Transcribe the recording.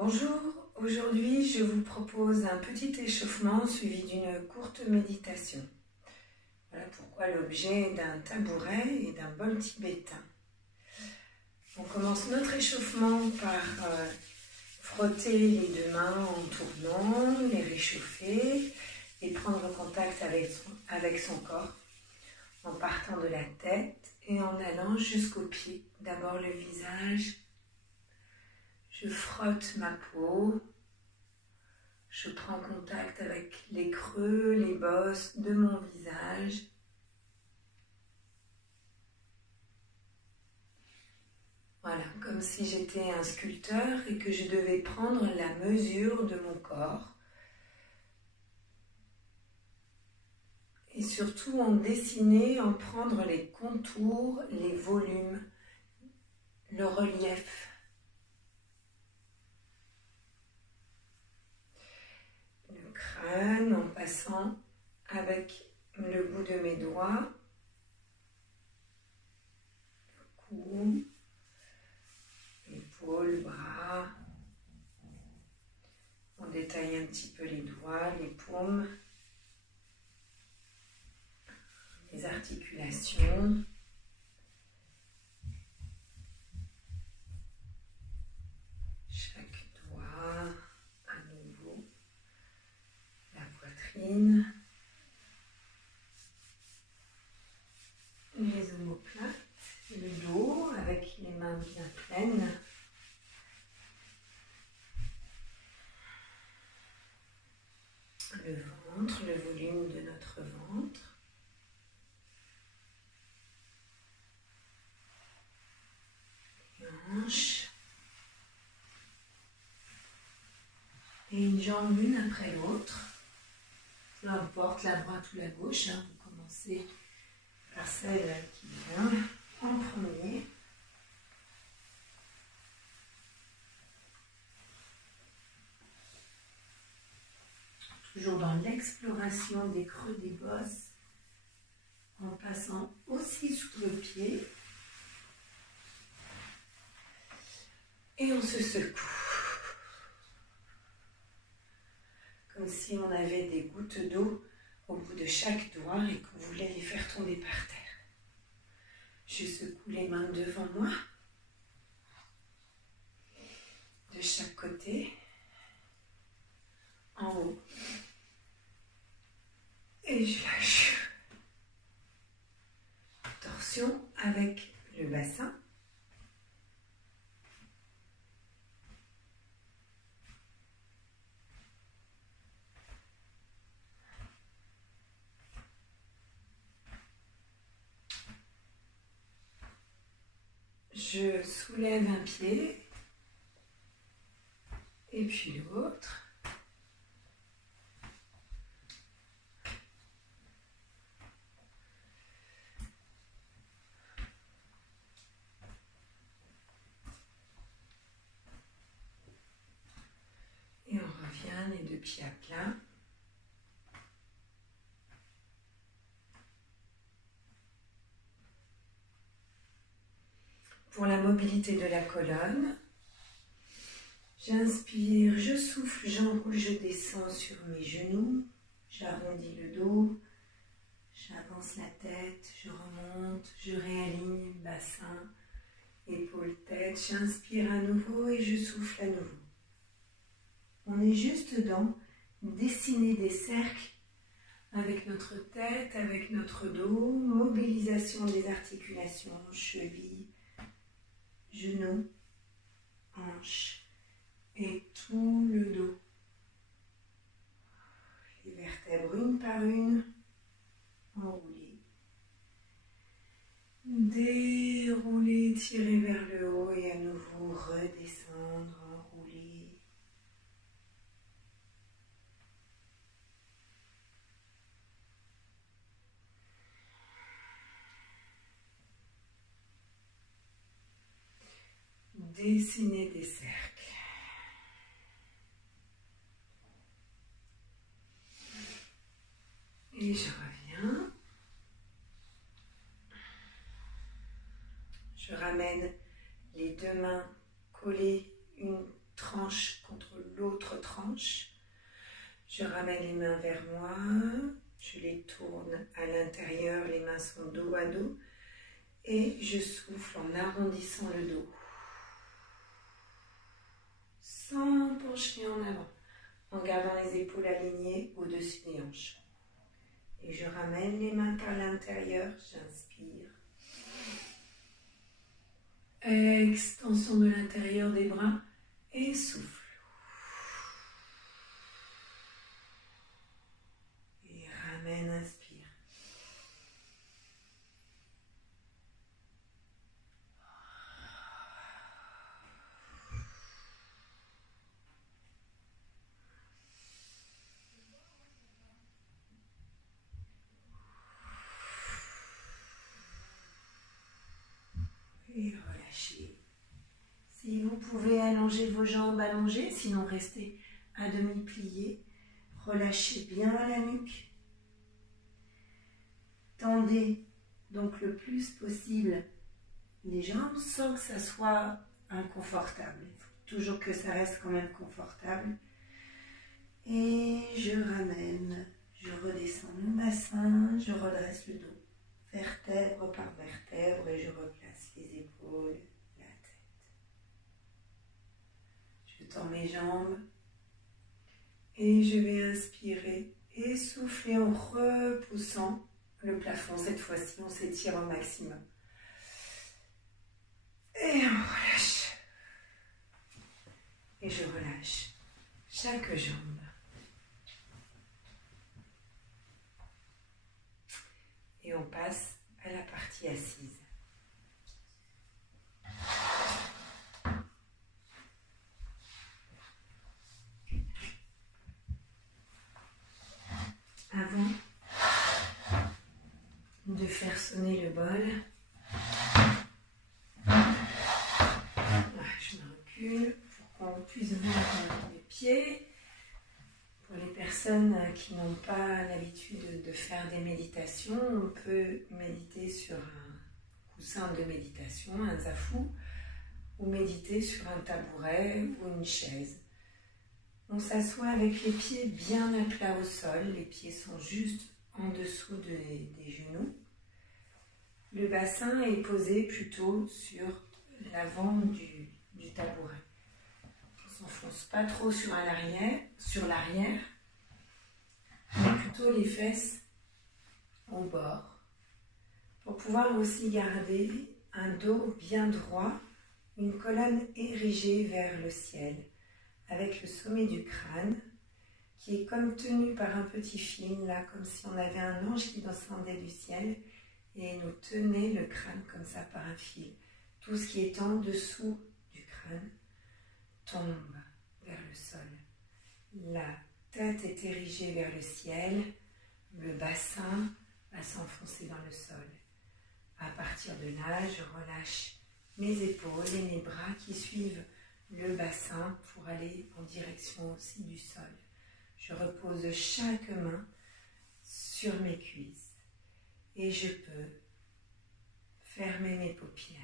Bonjour, aujourd'hui je vous propose un petit échauffement suivi d'une courte méditation. Voilà pourquoi l'objet d'un tabouret et d'un bol tibétain. On commence notre échauffement par frotter les deux mains en tournant, les réchauffer et prendre contact avec son corps en partant de la tête et en allant jusqu'aux pieds. D'abord le visage. Je frotte ma peau, je prends contact avec les creux, les bosses de mon visage. Voilà, comme si j'étais un sculpteur et que je devais prendre la mesure de mon corps. Et surtout en dessiner, en prendre les contours, les volumes, le relief. Crâne en passant avec le bout de mes doigts, le cou, épaules, bras. On détaille un petit peu les doigts, les paumes, les articulations. Chaque doigt, à nouveau. La poitrine, les omoplates, le dos avec les mains bien pleines, le ventre, le volume de notre ventre, les hanches, et une jambe l'une après l'autre. Peu importe la droite ou la gauche, hein, vous commencez par celle qui vient en premier. Toujours dans l'exploration des creux des bosses, en passant aussi sous le pied. Et on se secoue. Comme si on avait des gouttes d'eau au bout de chaque doigt et qu'on voulait les faire tomber par terre. Je secoue les mains devant moi, de chaque côté, en haut, et je lâche. Torsion avec le bassin. Je soulève un pied et puis l'autre. Et on revient les deux pieds à plat. Pour la mobilité de la colonne, j'inspire, je souffle, j'enroule, je descends sur mes genoux, j'arrondis le dos, j'avance la tête, je remonte, je réaligne bassin, épaules, tête, j'inspire à nouveau et je souffle à nouveau. On est juste dans dessiner des cercles avec notre tête, avec notre dos, mobilisation des articulations, chevilles, genoux, hanches et tout le dos. Les vertèbres une par une, enroulées. Dérouler, tirer vers le haut et à nouveau redescendre, enrouler. Dessiner des cercles. Et je reviens. Je ramène les deux mains collées une tranche contre l'autre tranche. Je ramène les mains vers moi, je les tourne à l'intérieur, les mains sont dos à dos et je souffle en arrondissant le dos. Sans pencher en avant, en gardant les épaules alignées au-dessus des hanches. Et je ramène les mains par l'intérieur, j'inspire. Extension de l'intérieur des bras et souffle. Et ramène, inspire. Et relâchez. Si vous pouvez allonger vos jambes, allongez, sinon restez à demi plié. Relâchez bien la nuque. Tendez donc le plus possible les jambes sans que ça soit inconfortable. Il faut toujours que ça reste quand même confortable. Et je ramène, je redescends mon bassin, je redresse le dos, vertèbre par vertèbre et je replace les épaules, la tête. Je tends mes jambes et je vais inspirer et souffler en repoussant le plafond. Cette fois-ci, on s'étire au maximum. Et on relâche. Et je relâche chaque jambe. Et on passe à la partie assise. Avant de faire sonner le bol, je me recule pour qu'on puisse voir les pieds. Pour les personnes qui n'ont pas l'habitude de faire des méditations, on peut méditer sur un coussin de méditation, un zafou, ou méditer sur un tabouret ou une chaise. On s'assoit avec les pieds bien à plat au sol, les pieds sont juste en dessous des genoux. Le bassin est posé plutôt sur l'avant du tabouret. On ne s'enfonce pas trop sur l'arrière, mais plutôt les fesses au bord, pour pouvoir aussi garder un dos bien droit, une colonne érigée vers le ciel, avec le sommet du crâne qui est comme tenu par un petit fil, là, comme si on avait un ange qui descendait du ciel et nous tenait le crâne comme ça par un fil. Tout ce qui est en dessous du crâne tombe vers le sol. La tête est érigée vers le ciel, le bassin va s'enfoncer dans le sol. À partir de là, je relâche mes épaules et mes bras qui suivent le bassin pour aller en direction aussi du sol. Je repose chaque main sur mes cuisses et je peux fermer mes paupières.